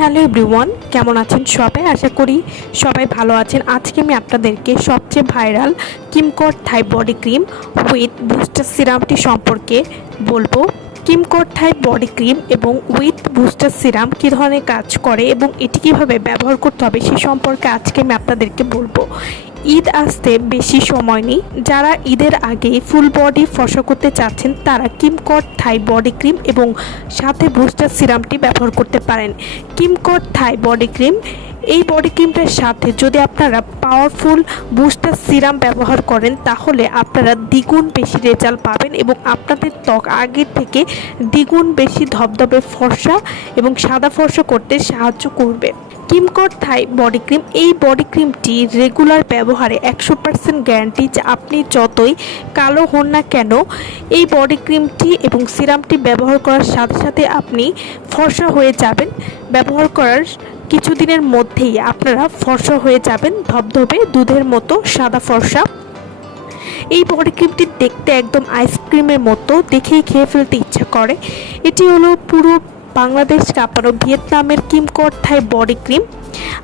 Hello everyone, কেমন আছেন সবাই? আশা করি সবাই ভালো আছেন। আজকে আমি আপনাদেরকে সবচেয়ে viral কিমকোট Thai body cream with booster সিরামটি সম্পর্কে বলব। কিমকোট থাই বডি ক্রিম এবং উইথ বুস্টার সিরাম কী ধরনের কাজ করে এবং এটি কীভাবে ব্যবহার করতে হবে সে সম্পর্কে আজকে আমি আপনাদেরকে বলব। ঈদ আসতে বেশি সময় নেই। যারা ঈদের আগে ফুল বডি ফসা করতে চাচ্ছেন, তারা কিমকট থাই বডি ক্রিম এবং সাথে বুস্টার সিরামটি ব্যবহার করতে পারেন। কিমকট থাই বডি ক্রিম এই বডি ক্রিমটার সাথে যদি আপনারা পাওয়ারফুল বুস্টার সিরাম ব্যবহার করেন, তাহলে আপনারা দ্বিগুণ বেশি রেজাল্ট পাবেন এবং আপনাদের ত্বক আগের থেকে দ্বিগুণ বেশি ধবধবে ফর্সা এবং সাদা ফর্সা করতে সাহায্য করবে। কিমকট থাই বডি ক্রিম এই বডি ক্রিমটি রেগুলার ব্যবহারে একশো পার্সেন্ট গ্যারান্টি যে আপনি যতই কালো হন না কেন, এই বডি ক্রিমটি এবং সিরামটি ব্যবহার করার সাথে সাথে আপনি ফর্সা হয়ে যাবেন। ব্যবহার করার কিছুদিনের মধ্যেই আপনারা ফর্সা হয়ে যাবেন, ধবধবে দুধের মতো সাদা ফর্সা। এই বডি ক্রিমটি দেখতে একদম আইসক্রিমের মতো, দেখেই খেয়ে ফেলতে ইচ্ছা করে। এটি হলো পুরো বাংলাদেশ কাপানো ভিয়েতনামের কিমকট থাই বডি ক্রিম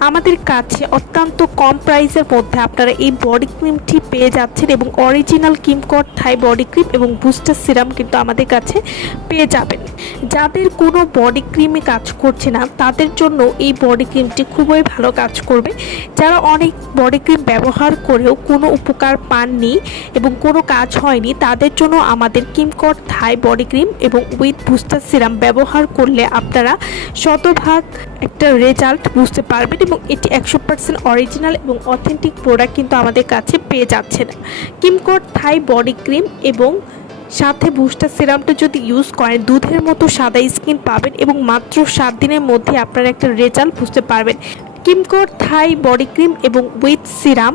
আমাদের কাছে অত্যন্ত কম প্রাইসের মধ্যে আপনারা এই বডি ক্রিমটি পেয়ে যাচ্ছেন এবং অরিজিনাল কিমকট থাই বডি ক্রিম এবং বুস্টার সিরাম কিন্তু আমাদের কাছে পেয়ে যাবেন। যাদের কোনো বডি ক্রিমে কাজ করছে না, তাদের জন্য এই বডি ক্রিমটি খুবই ভালো কাজ করবে। যারা অনেক বডি ক্রিম ব্যবহার করেও কোনো উপকার পাননি এবং কোনো কাজ হয়নি, তাদের জন্য আমাদের কিমকট থাই বডি ক্রিম এবং উইথ বুস্টার সিরাম ব্যবহার করলে আপনারা শতভাগ একটা রেজাল্ট বুঝতে পারবেন এবং এটি একশো পার্সেন্ট অরিজিনাল এবং অথেন্টিক প্রোডাক্ট কিন্তু আমাদের কাছে পেয়ে যাচ্ছে না কিমকোর থাই বডি ক্রিম এবং সাথে বুস্টার সিরামটা যদি ইউজ করেন, দুধের মতো সাদা স্কিন পাবেন এবং মাত্র সাত দিনের মধ্যে আপনারা একটা রেজাল্ট বুঝতে পারবেন। কিমকোর থাই বডি ক্রিম এবং উইথ সিরাম।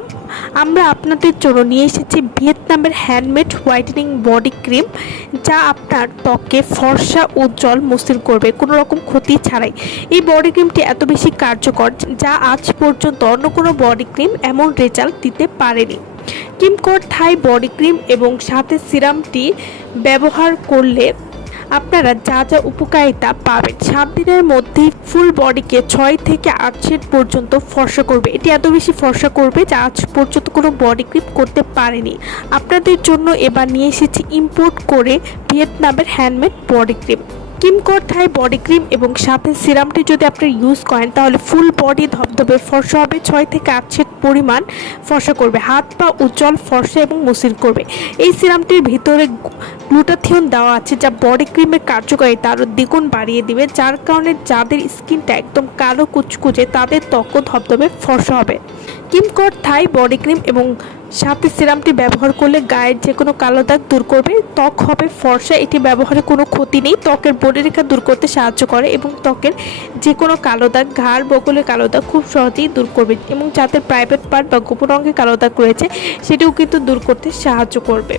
আমরা আপনাদের জন্য নিয়ে এসেছি ভিয়েতনামের হ্যান্ডমেড হোয়াইটেনিং বডি ক্রিম, যা আপনার ত্বকে ফর্সা উজ্জ্বল মসৃণ করবে, কোনো রকম ক্ষতি ছাড়াই। এই বডি ক্রিমটি এত বেশি কার্যকর যা আজ পর্যন্ত অন্য কোনো বডি ক্রিম এমন রেজাল্ট দিতে পারেনি। কিমকোর থাই বডি ক্রিম এবং সাথে সিরামটি ব্যবহার করলে আপনারা যা যা উপকারিতা পাবেন সাত দিনের মধ্যেই ফুল বডিকে ছয় থেকে আট সেট পর্যন্ত ফর্সা করবে। এটি এত বেশি ফর্সা করবে যা আজ পর্যন্ত কোনো বডি ক্রিপ করতে পারেনি। আপনাদের জন্য এবার নিয়ে এসেছি ইম্পোর্ট করে ভিয়েতনামের হ্যান্ডমেড বডি ক্রিম কিমকোর থাই বডি ক্রিম এবং সাথে সিরামটি যদি আপনি ইউজ করেন, তাহলে ফুল বডি ধবধবে ফর্সা হবে, ছয় থেকে আট সেট পরিমাণ ফর্সা করবে। হাত পা উজ্জ্বল, ফর্সা এবং মসৃণ করবে। এই সিরামটির ভিতরে গ্লুটাথিয়ন দেওয়া আছে, যা বডি ক্রিমের কার্যকারিতা আরও দ্বিগুণ বাড়িয়ে দিবে, যার কারণে যাদের স্কিনটা একদম কালো কুচকুচে, তাদের ত্বকও ধবধবে, ফর্সা হবে। কিমকট থাই বডি ক্রিম এবং সাথে সিরামটি ব্যবহার করলে গায়ের যে কোনো কালো দাগ দূর করবে। ত্বক হবে ফর্সা, এটি ব্যবহারে কোনো ক্ষতি নেই। ত্বকের বলিরেখা দূর করতে সাহায্য করে এবং ত্বকের যে কোনো কালো দাগ, ঘাড় বগলে কালো দাগ খুব সহজেই দূর করবে এবং যাদের প্রাইভেট পার্ট বা গোপন অঙ্গে কালো দাগ রয়েছে, সেটিও কিন্তু দূর করতে সাহায্য করবে।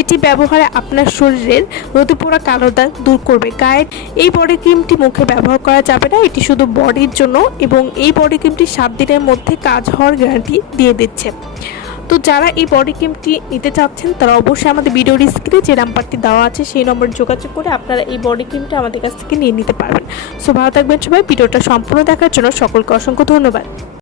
এটি ব্যবহারে আপনার শরীরের রোদে পোড়া কালো দাগ দূর করবে। গায়ের এই বডি ক্রিমটি মুখে ব্যবহার করা যাবে না, এটি শুধু বডির জন্য এবং এই বডি ক্রিমটি সাত দিনের মধ্যে কাজ হওয়ার গ্যারান্টি দিয়ে দিচ্ছে। তো যারা এই বডি ক্রিমটি নিতে চাচ্ছেন, তারা অবশ্যই আমাদের ভিডিওর স্ক্রিনে যে নাম্বারটি দেওয়া আছে, সেই নম্বরে যোগাযোগ করে আপনারা এই বডি ক্রিমটা আমাদের কাছ থেকে নিয়ে নিতে পারবেন। সো ভালো থাকবেন সবাই, ভিডিওটা সম্পূর্ণ দেখার জন্য সকলকে অসংখ্য ধন্যবাদ।